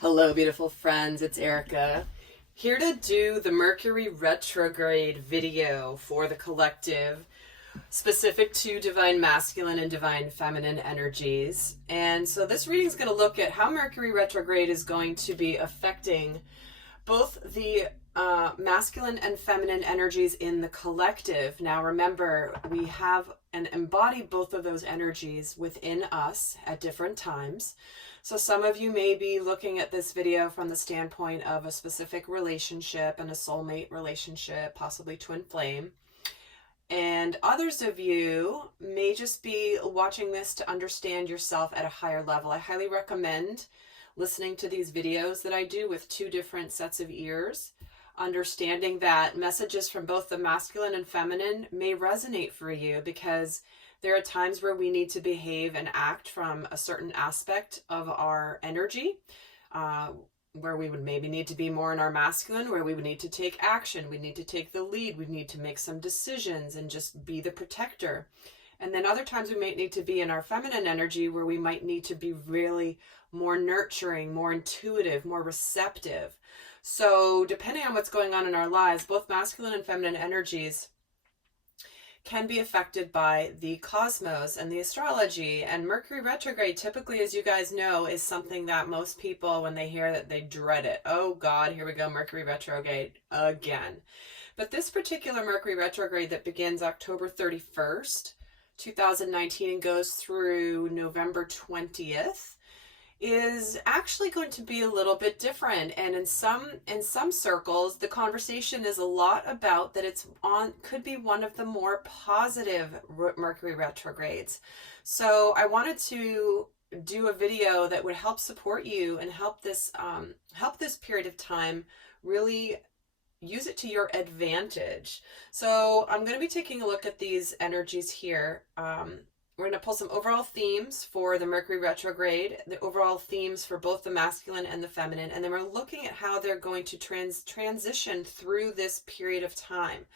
Hello, beautiful friends. It's Erika here to do the Mercury Retrograde video for the collective, specific to divine masculine and divine feminine energies. And so this reading is going to look at how Mercury Retrograde is going to be affecting both the masculine and feminine energies in the collective. Now remember, we have and embody both of those energies within us at different times. So some of you may be looking at this video from the standpoint of a specific relationship and a soulmate relationship, possibly twin flame. And others of you may just be watching this to understand yourself at a higher level. I highly recommend listening to these videos that I do with two different sets of ears, understanding that messages from both the masculine and feminine may resonate for you, because there are times where we need to behave and act from a certain aspect of our energy, where we would maybe need to be more in our masculine, where we would need to take action, we need to take the lead, we need to make some decisions and just be the protector. And then other times we might need to be in our feminine energy, where we might need to be really more nurturing, more intuitive, more receptive. So depending on what's going on in our lives, both masculine and feminine energies can be affected by the cosmos and the astrology. And Mercury retrograde, typically, as you guys know, is something that most people, when they hear that, they dread it. Oh God, here we go, Mercury retrograde again. But this particular Mercury retrograde that begins October 31st, 2019 and goes through November 20th is actually going to be a little bit different. And in some circles, the conversation is a lot about that could be one of the more positive Mercury retrogrades. So I wanted to do a video that would help support you and help this period of time really use it to your advantage. So I'm going to be taking a look at these energies here. We're going to pull some overall themes for the Mercury retrograde, the overall themes for both the masculine and the feminine, and then we're looking at how they're going to transition through this period of time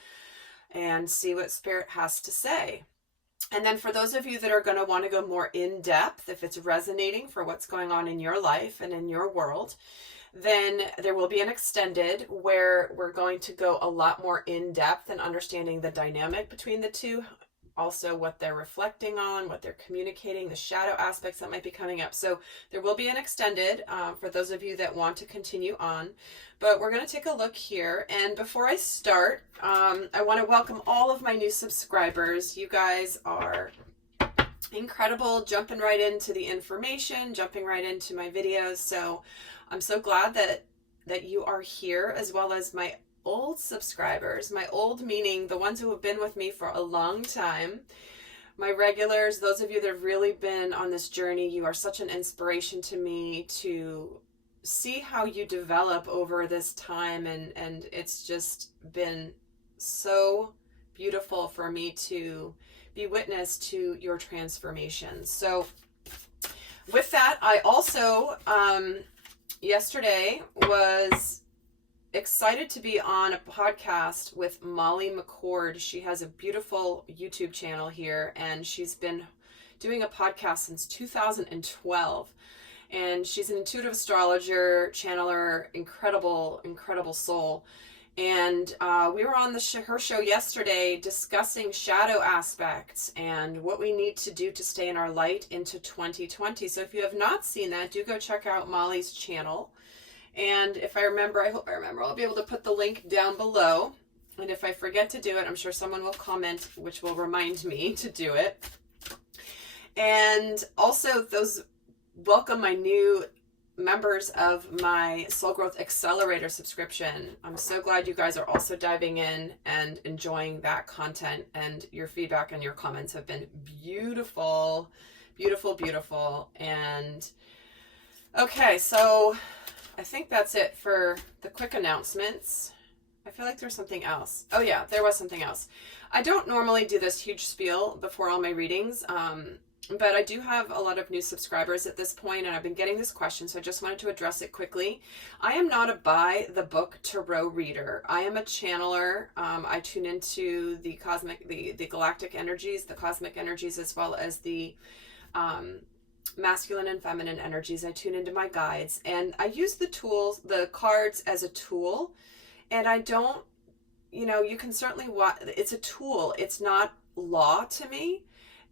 and see what Spirit has to say. And then for those of you that are going to want to go more in depth, if it's resonating for what's going on in your life and in your world, then there will be an extended where we're going to go a lot more in depth in understanding the dynamic between the two. Also what they're reflecting on, what they're communicating, the shadow aspects that might be coming up. So there will be an extended for those of you that want to continue on. But we're going to take a look here. And before I start, I want to welcome all of my new subscribers. You guys are incredible, jumping right into the information, jumping right into my videos. So I'm so glad that you are here, as well as my old subscribers. My old meaning the ones who have been with me for a long time. My regulars, those of you that have really been on this journey, you are such an inspiration to me to see how you develop over this time, and it's just been so beautiful for me to be witness to your transformation. So with that, I also yesterday was excited to be on a podcast with Molly McCord. She has a beautiful YouTube channel here, and she's been doing a podcast since 2012. And she's an intuitive astrologer, channeler, incredible soul. And we were on her show yesterday discussing shadow aspects and what we need to do to stay in our light into 2020. So if you have not seen that, do go check out Molly's channel. And if I remember, I hope I remember, I'll be able to put the link down below. And if I forget to do it, I'm sure someone will comment, which will remind me to do it. And also, welcome my new members of my Soul Growth Accelerator subscription. I'm so glad you guys are also diving in and enjoying that content. And your feedback and your comments have been beautiful, beautiful, beautiful. And okay, so I think that's it for the quick announcements. I feel like there's something else. Oh yeah, there was something else. I don't normally do this huge spiel before all my readings, but I do have a lot of new subscribers at this point, and I've been getting this question, so I just wanted to address it quickly. I am not a by the book tarot reader. I am a channeler. I tune into the cosmic, the galactic energies, the cosmic energies, as well as the masculine and feminine energies. I tune into my guides, and I use the cards as a tool. And I don't, you can certainly it's a tool. It's not law to me.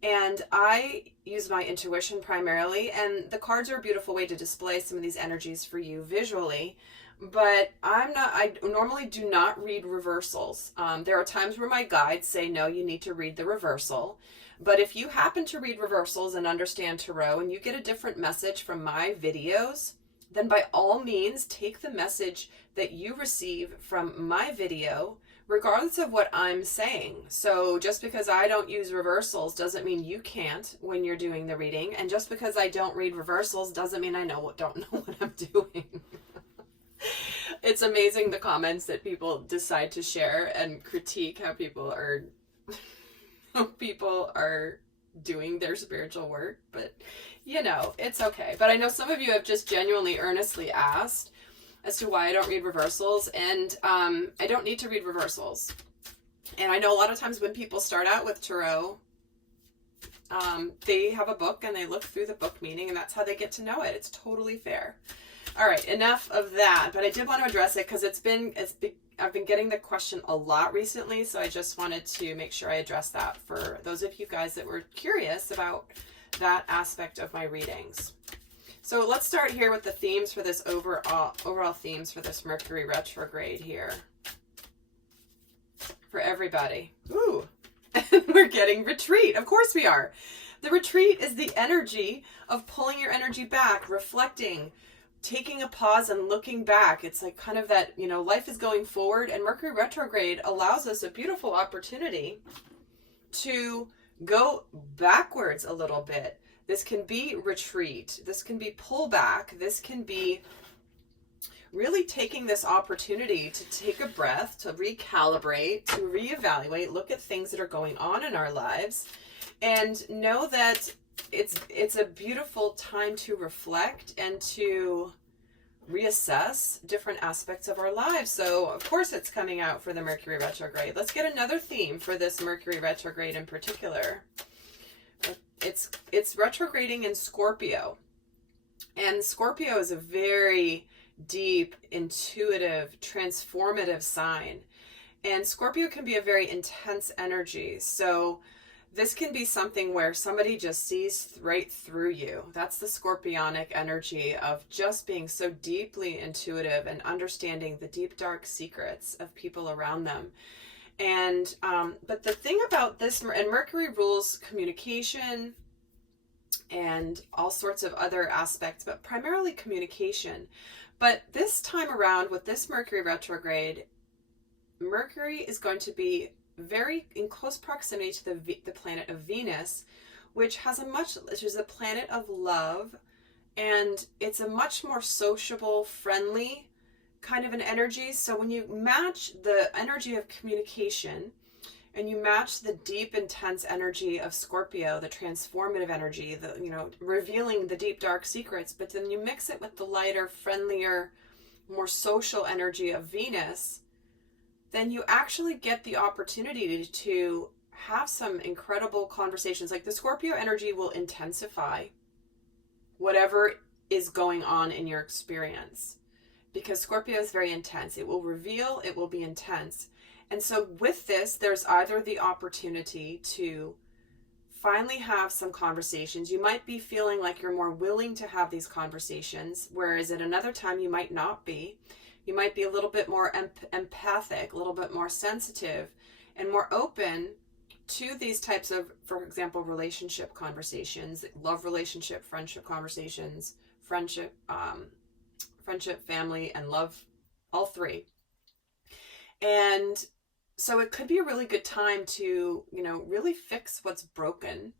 And I use my intuition primarily, and the cards are a beautiful way to display some of these energies for you visually. But I normally do not read reversals. There are times where my guides say, no, you need to read the reversal. But if you happen to read reversals and understand tarot and you get a different message from my videos, then by all means, take the message that you receive from my video, regardless of what I'm saying. So just because I don't use reversals doesn't mean you can't when you're doing the reading. And just because I don't read reversals doesn't mean I don't know what I'm doing. It's amazing the comments that people decide to share and critique how people are doing their spiritual work. But it's okay. But I know some of you have just genuinely earnestly asked as to why I don't read reversals, and I don't need to read reversals. And I know a lot of times when people start out with tarot, they have a book and they look through the book meaning, and that's how they get to know it. It's totally fair. All right, enough of that. But I did want to address it because I've been getting the question a lot recently, so I just wanted to make sure I address that for those of you guys that were curious about that aspect of my readings. So let's start here with the themes for this overall themes for this Mercury retrograde here for everybody. Ooh, and we're getting retreat. Of course we are. The retreat is the energy of pulling your energy back, reflecting, taking a pause and looking back. It's like kind of that, life is going forward, and Mercury retrograde allows us a beautiful opportunity to go backwards a little bit. This can be retreat. This can be pullback. This can be really taking this opportunity to take a breath, to recalibrate, to reevaluate, look at things that are going on in our lives, and know that it's a beautiful time to reflect and to reassess different aspects of our lives. So of course it's coming out for the Mercury retrograde. Let's get another theme for this Mercury retrograde in particular. It's retrograding in Scorpio. And Scorpio is a very deep, intuitive, transformative sign. And Scorpio can be a very intense energy. So this can be something where somebody just sees right through you. That's the scorpionic energy of just being so deeply intuitive and understanding the deep, dark secrets of people around them. And but the thing about this, and Mercury rules communication and all sorts of other aspects, but primarily communication. But this time around with this Mercury retrograde, Mercury is going to be very in close proximity to the planet of Venus, which is a planet of love, and it's a much more sociable, friendly kind of an energy. So when you match the energy of communication and you match the deep, intense energy of Scorpio, the transformative energy, revealing the deep, dark secrets, but then you mix it with the lighter, friendlier, more social energy of Venus, then you actually get the opportunity to have some incredible conversations. Like the Scorpio energy will intensify whatever is going on in your experience, because Scorpio is very intense. It will reveal, it will be intense. And so with this, there's either the opportunity to finally have some conversations. You might be feeling like you're more willing to have these conversations, whereas at another time you might not be. You might be a little bit more empathic, a little bit more sensitive, and more open to these types of, for example, relationship conversations, love relationship, friendship conversations, friendship, family, and love, all three. And so it could be a really good time to, really fix what's broken.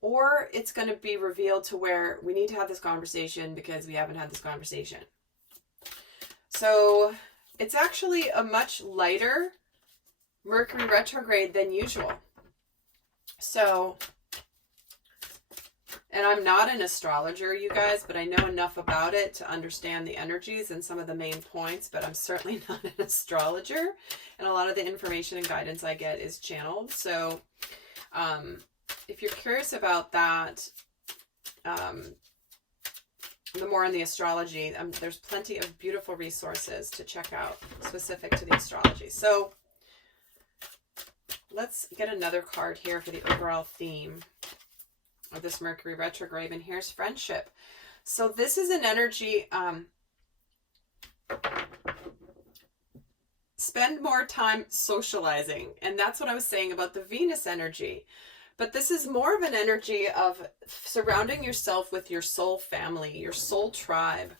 Or it's going to be revealed to where we need to have this conversation because we haven't had this conversation. So it's actually a much lighter Mercury retrograde than usual. So, and I'm not an astrologer, you guys, but I know enough about it to understand the energies and some of the main points, but I'm certainly not an astrologer. And a lot of the information and guidance I get is channeled. So if you're curious about that, the more in the astrology, there's plenty of beautiful resources to check out specific to the astrology. So let's get another card here for the overall theme of this Mercury retrograde. And here's friendship. So this is an energy, spend more time socializing. And that's what I was saying about the Venus energy. But this is more of an energy of surrounding yourself with your soul family, your soul tribe.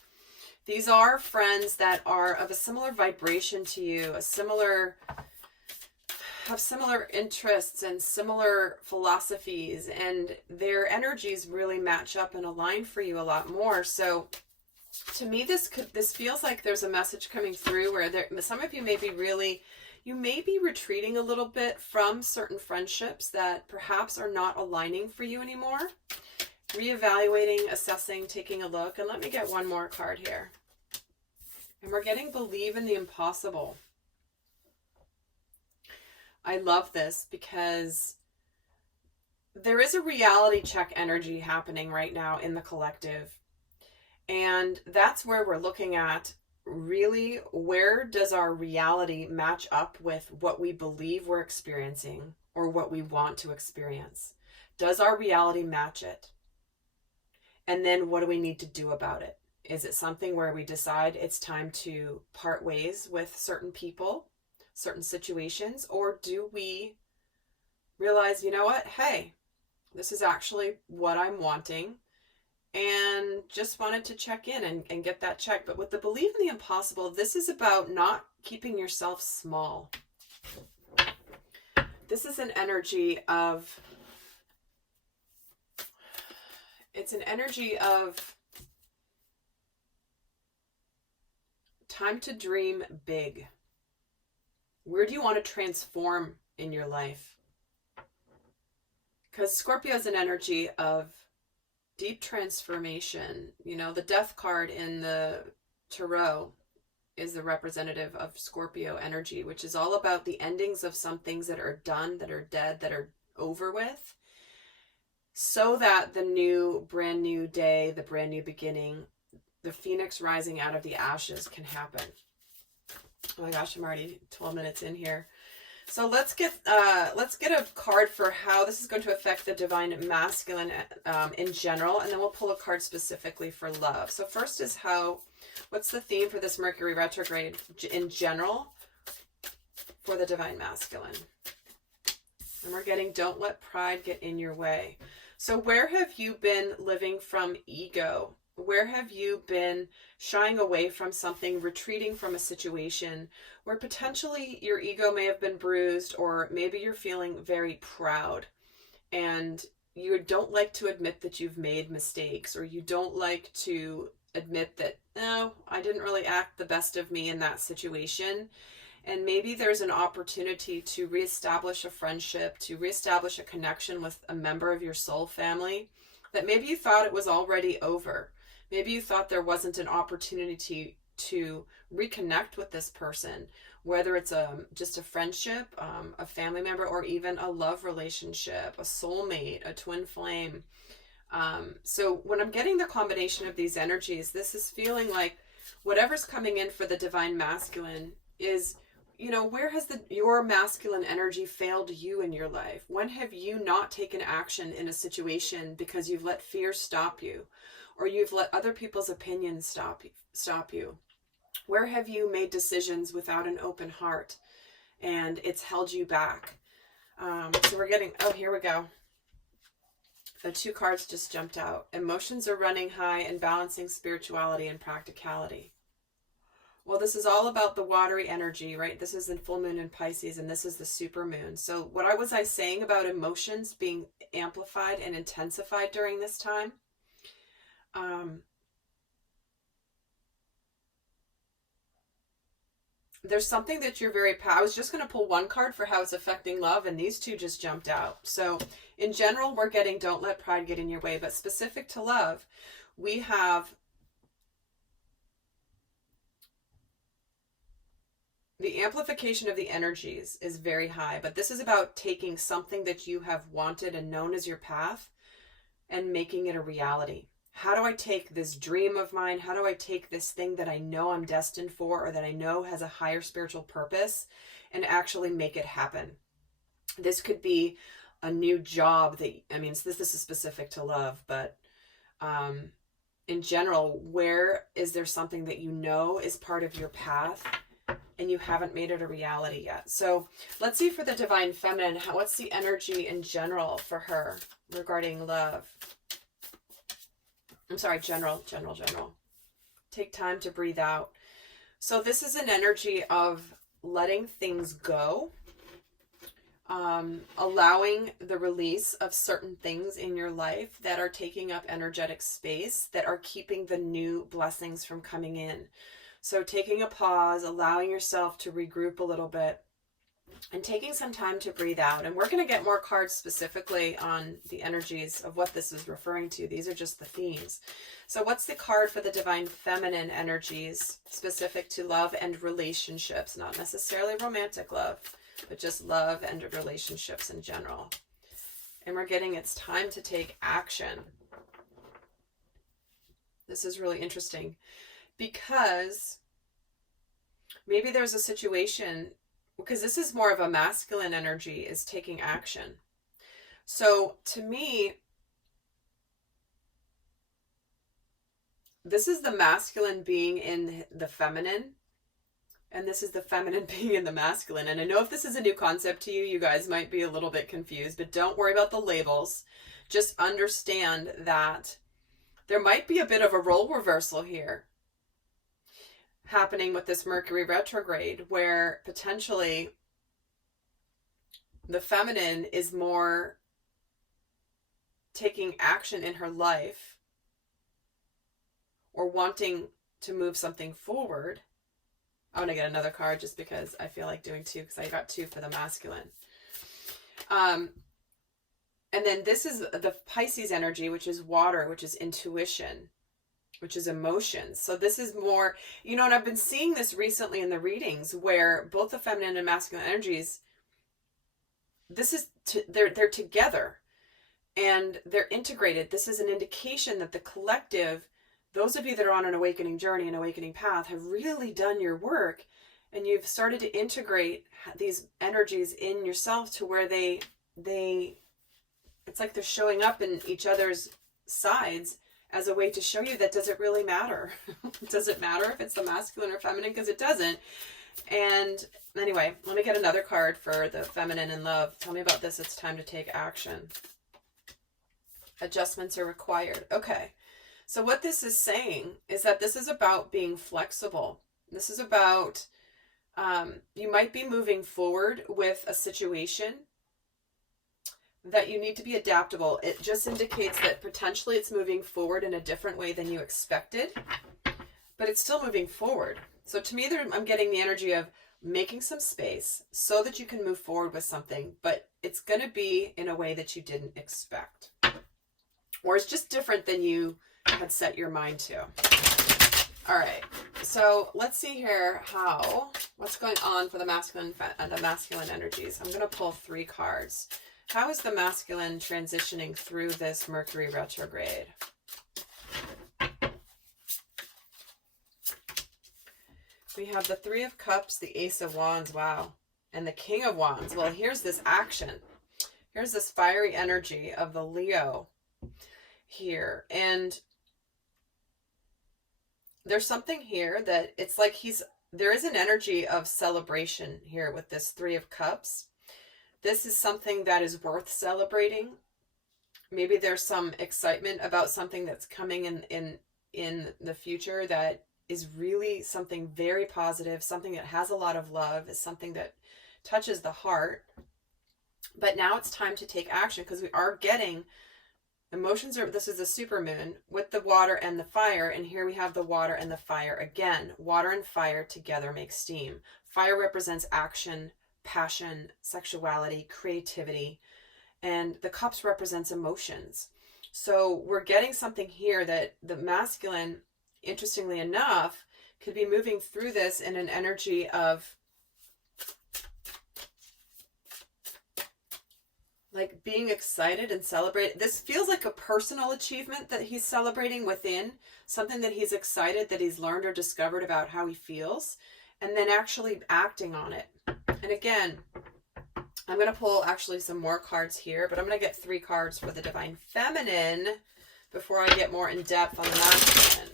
These are friends that are of a similar vibration to you, have similar interests and similar philosophies, and their energies really match up and align for you a lot more. So to me, this feels like there's a message coming through where some of you may be retreating a little bit from certain friendships that perhaps are not aligning for you anymore. Reevaluating, assessing, taking a look. And let me get one more card here. And we're getting believe in the impossible. I love this because there is a reality check energy happening right now in the collective. And that's where we're looking at really, where does our reality match up with what we believe we're experiencing or what we want to experience? Does our reality match it? And then what do we need to do about it? Is it something where we decide it's time to part ways with certain people, certain situations, or do we realize, you know what, hey, this is actually what I'm wanting and just wanted to check in and get that check. But with the belief in the impossible, this is about not keeping yourself small. This is an energy of, it's an energy of time to dream big. Where do you want to transform in your life? Because Scorpio is an energy of deep transformation. You know, the death card in the tarot is the representative of Scorpio energy, which is all about the endings of some things that are done, that are dead, that are over with, so that the brand new day, the brand new beginning, the phoenix rising out of the ashes can happen. Oh my gosh, I'm already 12 minutes in here. So let's get a card for how this is going to affect the divine masculine in general, and then we'll pull a card specifically for love. So first is what's the theme for this Mercury retrograde in general for the divine masculine? And we're getting, don't let pride get in your way. So where have you been living from ego? Where have you been shying away from something, retreating from a situation where potentially your ego may have been bruised, or maybe you're feeling very proud and you don't like to admit that you've made mistakes, or you don't like to admit that, no, I didn't really act the best of me in that situation. And maybe there's an opportunity to reestablish a friendship, to reestablish a connection with a member of your soul family that maybe you thought it was already over. Maybe you thought there wasn't an opportunity to reconnect with this person, whether it's just a friendship, a family member, or even a love relationship, a soulmate, a twin flame. So when I'm getting the combination of these energies, this is feeling like whatever's coming in for the divine masculine is, you know, where has your masculine energy failed you in your life? When have you not taken action in a situation because you've let fear stop you? Or you've let other people's opinions stop you? Where have you made decisions without an open heart and it's held you back? So we're getting, oh, here we go. The two cards just jumped out. Emotions are running high and balancing spirituality and practicality. Well, this is all about the watery energy, right? This is the full moon in Pisces, and this is the super moon. So what was I saying about emotions being amplified and intensified during this time? There's something that you're I was just going to pull one card for how it's affecting love, and these two just jumped out. So in general, we're getting don't let pride get in your way, but specific to love, we have the amplification of the energies is very high, but this is about taking something that you have wanted and known as your path and making it a reality. How do I take this dream of mine? How do I take this thing that I know I'm destined for, or that I know has a higher spiritual purpose, and actually make it happen? This could be a new job that, I mean, this is specific to love, but in general, where is there something that you know is part of your path and you haven't made it a reality yet? So let's see for the divine feminine, what's the energy in general for her regarding love? I'm sorry, general. Take time to breathe out. So this is an energy of letting things go, allowing the release of certain things in your life that are taking up energetic space, that are keeping the new blessings from coming in. So taking a pause, allowing yourself to regroup a little bit, and taking some time to breathe out. And we're going to get more cards specifically on the energies of what this is referring to. These are just the themes. So what's the card for the divine feminine energies specific to love and relationships? Not necessarily romantic love, but just love and relationships in general. And we're getting it's time to take action. This is really interesting because maybe there's a situation, because this is more of a masculine energy, is taking action. So to me, this is the masculine being in the feminine, and this is the feminine being in the masculine. And I know if this is a new concept to you, you guys might be a little bit confused, but don't worry about the labels. Just understand that there might be a bit of a role reversal here happening with this Mercury retrograde, where potentially the feminine is more taking action in her life or wanting to move something forward. I want to get another card just because I feel like doing two, because I got two for the masculine. And then this is the Pisces energy, which is water, which is intuition, which is emotions. So this is more, you know, and I've been seeing this recently in the readings where both the feminine and masculine energies, this is, they're together and they're integrated. This is an indication that the collective, those of you that are on an awakening journey, an awakening path, have really done your work, and you've started to integrate these energies in yourself to where they it's like they're showing up in each other's sides as a way to show you that does it really matter? Does it matter if it's the masculine or feminine? Because it doesn't. And anyway, let me get another card for the feminine in love. Tell me about this. It's time to take action. Adjustments are required. Okay. So what this is saying is that this is about being flexible. This is about, you might be moving forward with a situation that you need to be adaptable. It just indicates that potentially it's moving forward in a different way than you expected, but it's still moving forward. So to me, I'm getting the energy of making some space so that you can move forward with something, but it's going to be in a way that you didn't expect, or it's just different than you had set your mind to. All right, so let's see here what's going on for the masculine energies. I'm going to pull 3 cards. How is the masculine transitioning through this Mercury retrograde? We have the 3 of Cups, the Ace of Wands, wow, and the King of Wands. Well, here's this action. Here's this fiery energy of the Leo here. And there's something here that it's like there is an energy of celebration here with this 3 of Cups. This is something that is worth celebrating. Maybe there's some excitement about something that's coming in the future that is really something very positive, something that has a lot of love, is something that touches the heart. But now it's time to take action, because we are getting emotions. This is a supermoon with the water and the fire, and here we have the water and the fire again. Water and fire together make steam. Fire represents action, passion, sexuality, creativity, and the cups represents emotions. So we're getting something here that the masculine, interestingly enough, could be moving through this in an energy of like being excited and celebrate. This feels like a personal achievement that he's celebrating within, something that he's excited that he's learned or discovered about how he feels, and then actually acting on it. And again, I'm going to pull actually some more cards here, but I'm going to get 3 cards for the Divine Feminine before I get more in depth on the masculine.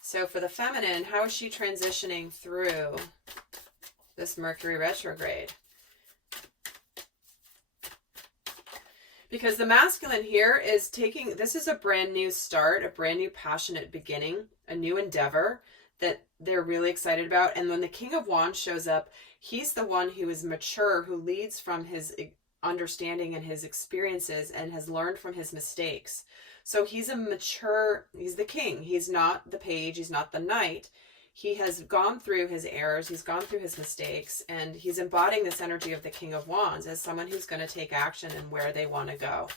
So for the feminine, how is she transitioning through this Mercury retrograde? Because the masculine here is taking, this is a brand new start, a brand new passionate beginning, a new endeavor that they're really excited about. And when the King of Wands shows up, he's the one who is mature, who leads from his understanding and his experiences and has learned from his mistakes. So he's a mature, he's the king. He's not the page, he's not the knight. He has gone through his errors, he's gone through his mistakes, and he's embodying this energy of the King of Wands as someone who's going to take action and where they want to go.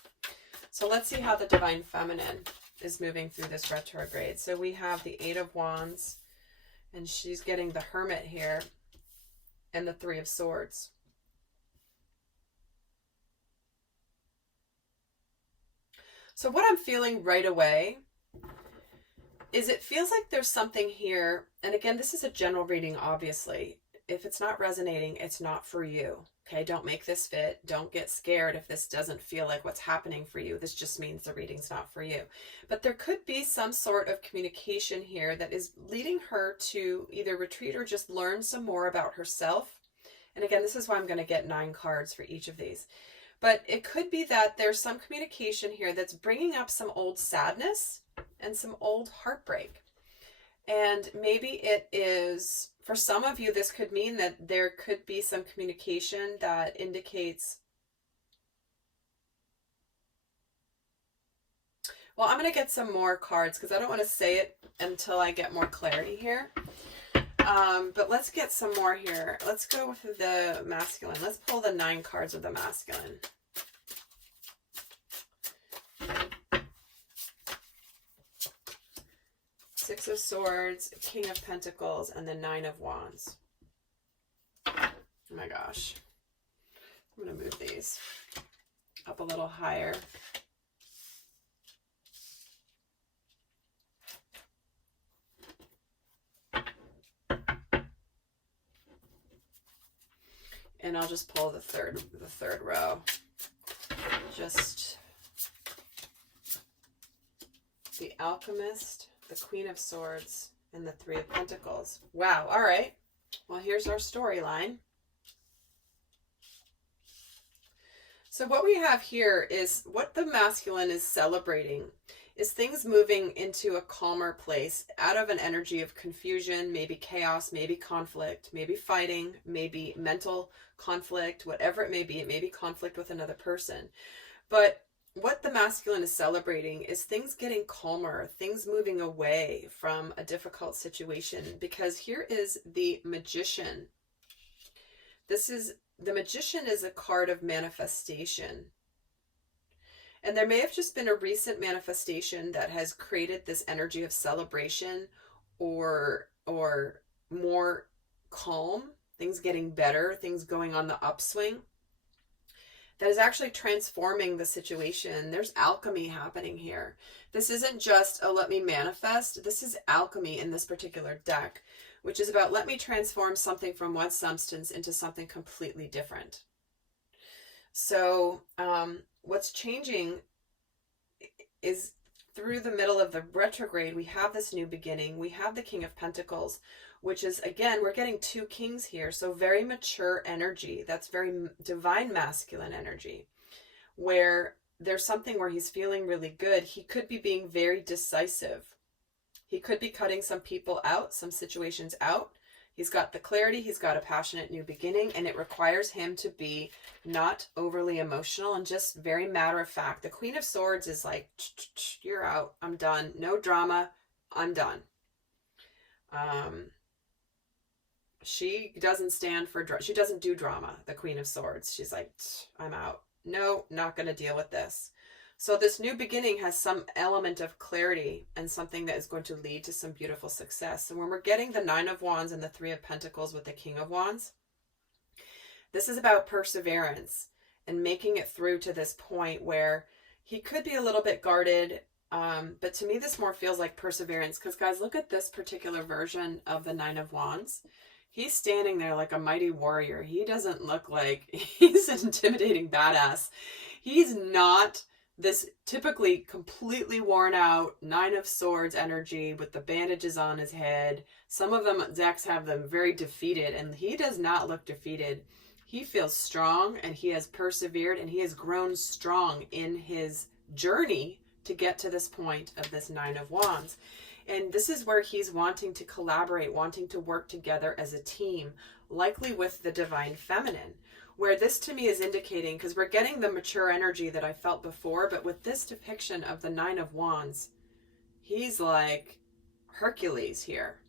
So let's see how the Divine Feminine is moving through this retrograde. So we have the 8 of Wands, and she's getting the Hermit here, and the 3 of Swords. So what I'm feeling right away is it feels like there's something here. And again, this is a general reading, obviously. If it's not resonating, it's not for you. Okay, don't make this fit. Don't get scared if this doesn't feel like what's happening for you. This just means the reading's not for you. But there could be some sort of communication here that is leading her to either retreat or just learn some more about herself. And again, this is why I'm going to get 9 cards for each of these. But it could be that there's some communication here that's bringing up some old sadness and some old heartbreak. And maybe it is, for some of you, this could mean that there could be some communication that indicates, well, I'm going to get some more cards because I don't want to say it until I get more clarity here. But let's get some more here. Let's go with the masculine. Let's pull the 9 cards of the masculine. Six of Swords, King of Pentacles, and the 9 of Wands. Oh my gosh. I'm going to move these up a little higher. And I'll just pull the third row. Just the Alchemist, the Queen of Swords, and the 3 of Pentacles. Wow. All right. Well, here's our storyline. So what we have here is what the masculine is celebrating is things moving into a calmer place out of an energy of confusion, maybe chaos, maybe conflict, maybe fighting, maybe mental conflict, whatever it may be conflict with another person. But what the masculine is celebrating is things getting calmer, things moving away from a difficult situation, because here is the Magician. The Magician is a card of manifestation. And there may have just been a recent manifestation that has created this energy of celebration or more calm, things getting better, things going on the upswing, that is actually transforming the situation. There's alchemy happening here. This isn't just a let me manifest. This is alchemy in this particular deck, which is about let me transform something from one substance into something completely different. So what's changing is through the middle of the retrograde, we have this new beginning. We have the King of Pentacles, which is, again, we're getting 2 kings here. So very mature energy. That's very divine masculine energy, where there's something where he's feeling really good. He could be being very decisive. He could be cutting some people out, some situations out. He's got the clarity, he's got a passionate new beginning, and it requires him to be not overly emotional and just very matter of fact. The Queen of Swords is like, you're out, I'm done. No drama, I'm done. She doesn't stand for, she doesn't do drama, the Queen of Swords. She's like, I'm out. No, not going to deal with this. So this new beginning has some element of clarity and something that is going to lead to some beautiful success. And when we're getting the 9 of Wands and the 3 of Pentacles with the King of Wands, this is about perseverance. and making it through to this point where he could be a little bit guarded. But to me, this more feels like perseverance, because guys, look at this particular version of the Nine of Wands. He's standing there like a mighty warrior. He doesn't look like he's an intimidating badass. He's not this typically completely worn out Nine of Swords energy with the bandages on his head. Some of them decks have them very defeated, and he does not look defeated. He feels strong, and he has persevered, and he has grown strong in his journey to get to this point of this Nine of Wands. And this is where he's wanting to collaborate, wanting to work together as a team, likely with the Divine Feminine, where this to me is indicating, because we're getting the mature energy that I felt before, but with this depiction of the Nine of Wands, he's like Hercules here.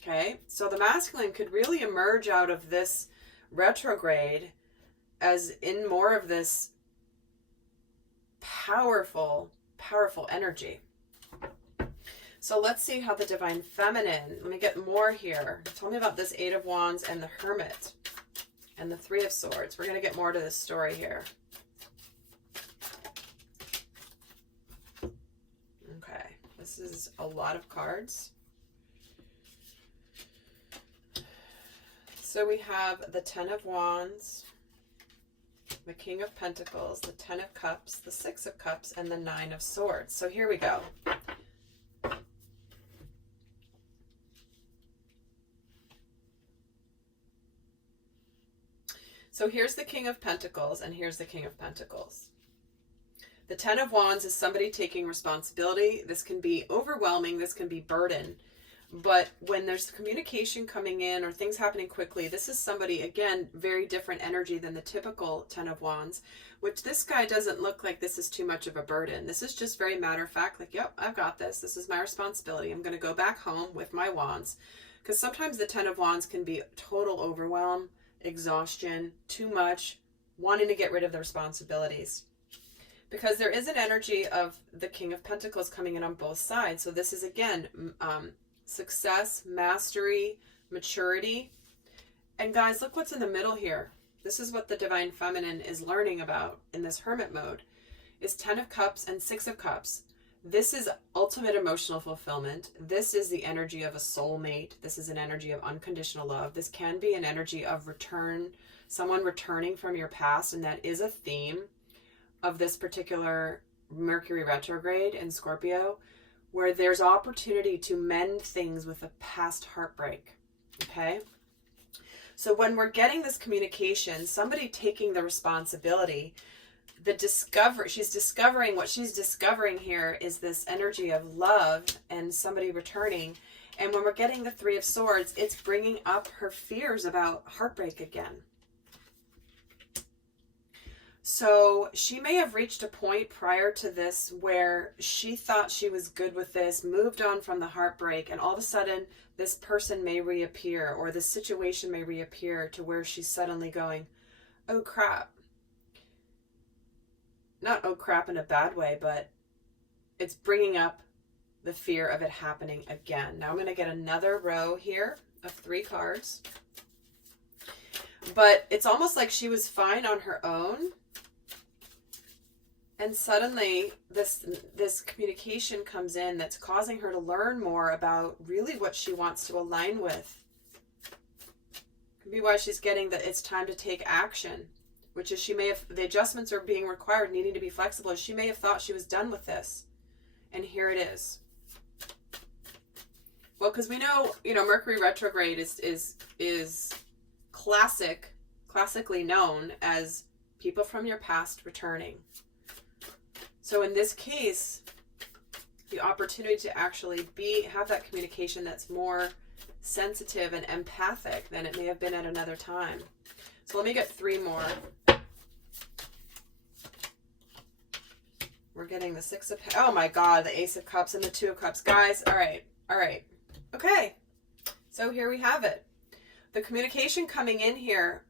Okay, so the masculine could really emerge out of this retrograde as in more of this powerful energy. So let's see how the Divine Feminine, let me get more here. Tell me about this Eight of Wands and the Hermit and the Three of Swords. We're going to get more to this story here. Okay, this is a lot of cards. So we have the Ten of Wands, the King of Pentacles, the Ten of Cups, the Six of Cups, and the Nine of Swords. So here we go. So here's the King of Pentacles, and here's the King of Pentacles. The Ten of Wands is somebody taking responsibility. This can be overwhelming. This can be burden. But when there's communication coming in or things happening quickly, this is somebody, again, very different energy than the typical Ten of Wands, which this guy doesn't look like this is too much of a burden. This is just very matter of fact, like, yep, I've got this. This is my responsibility. I'm going to go back home with my wands. Because sometimes the Ten of Wands can be total overwhelm, exhaustion, too much, wanting to get rid of the responsibilities. Because there is an energy of the King of Pentacles coming in on both sides. So this is, again, success, mastery, maturity. And guys, look what's in the middle here. This is what the Divine Feminine is learning about in this hermit mode. Is Ten of Cups and Six of Cups. This is ultimate emotional fulfillment. This is the energy of a soulmate. This is an energy of unconditional love. This can be an energy of return, someone returning from your past, and that is a theme of this particular Mercury retrograde in Scorpio, where there's opportunity to mend things with a past heartbreak. Okay? So when we're getting this communication, somebody taking the responsibility, she's discovering what she's discovering here is this energy of love and somebody returning. And when we're getting the Three of Swords, it's bringing up her fears about heartbreak again. So she may have reached a point prior to this where she thought she was good with this, moved on from the heartbreak, and all of a sudden this person may reappear, or this situation may reappear to where she's suddenly going, oh crap. Not oh crap in a bad way, but it's bringing up the fear of it happening again. Now I'm going to get another row here of 3 cards. But it's almost like she was fine on her own. And suddenly this communication comes in that's causing her to learn more about really what she wants to align with. Could be why she's getting that it's time to take action. Which is the adjustments are being required, needing to be flexible. She may have thought she was done with this. And here it is. Well, because we know, Mercury retrograde is classically known as people from your past returning. So in this case, the opportunity to actually have that communication that's more sensitive and empathic than it may have been at another time. So let me get 3 more. We're getting the Six of, oh my God, the Ace of Cups and the Two of Cups. Guys, all right. Okay, so here we have it. The communication coming in here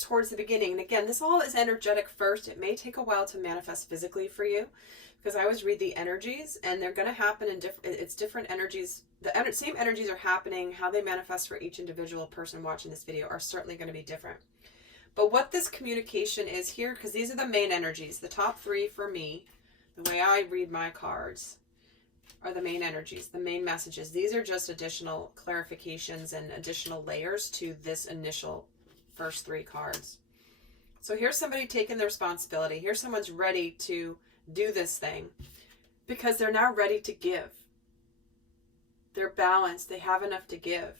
towards the beginning. And again, this all is energetic first. It may take a while to manifest physically for you, because I always read the energies, and they're going to happen in different energies. The same energies are happening. How they manifest for each individual person watching this video are certainly going to be different. But what this communication is here, because these are the main energies, the top three for me, the way I read my cards, are the main energies, the main messages. These are just additional clarifications and additional layers to this initial first three cards. So here's somebody taking the responsibility. Here's someone's ready to do this thing because they're now ready to give. They're balanced. They have enough to give.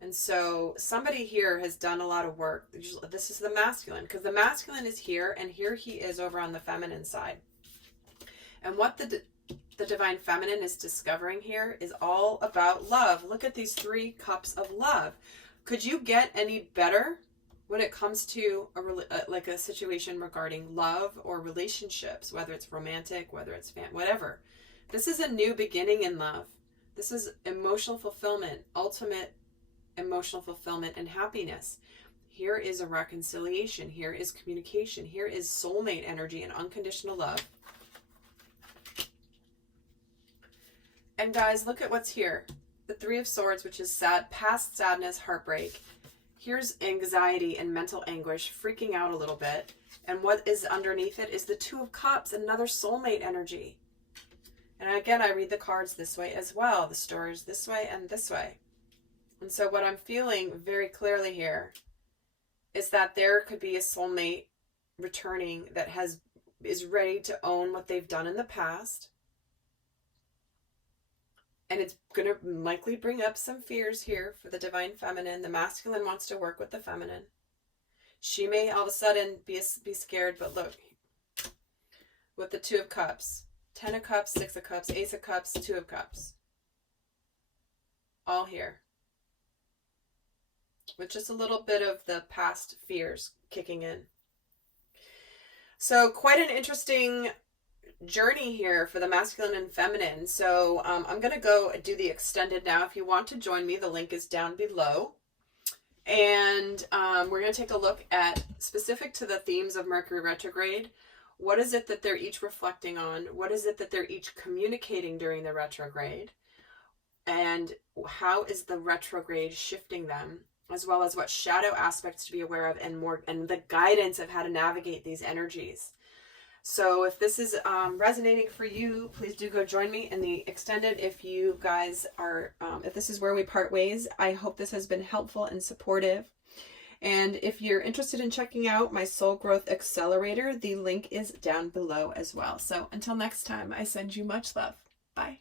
And so somebody here has done a lot of work. This is the masculine, because the masculine is here, and here he is over on the feminine side. And what the divine feminine is discovering here is all about love. Look at these 3 cups of love. Could you get any better when it comes to like a situation regarding love or relationships, whether it's romantic, whether it's whatever? This is a new beginning in love. This is emotional fulfillment, ultimate emotional fulfillment and happiness. Here is a reconciliation. Here is communication. Here is soulmate energy and unconditional love. And guys, look at what's here. The 3 of Swords, which is sad, past sadness, heartbreak. Here's anxiety and mental anguish, freaking out a little bit. And what is underneath it is the 2 of Cups, another soulmate energy. And again, I read the cards this way as well. The stories this way and this way. And so what I'm feeling very clearly here is that there could be a soulmate returning that is ready to own what they've done in the past. And it's going to likely bring up some fears here for the divine feminine. The masculine wants to work with the feminine. She may all of a sudden be scared, but look, with the 2 of Cups, 10 of Cups, 6 of Cups, Ace of Cups, 2 of Cups. All here. With just a little bit of the past fears kicking in. So quite an interesting journey here for the masculine and feminine. So I'm going to go do the extended now. If you want to join me, the link is down below. And we're going to take a look at, specific to the themes of Mercury retrograde, what is it that they're each reflecting on? What is it that they're each communicating during the retrograde? And how is the retrograde shifting them? As well as what shadow aspects to be aware of, and the guidance of how to navigate these energies. So if this is resonating for you, please do go join me in the extended. If you guys are, if this is where we part ways, I hope this has been helpful and supportive. And if you're interested in checking out my Soul Growth Accelerator, the link is down below as well. So until next time, I send you much love. Bye.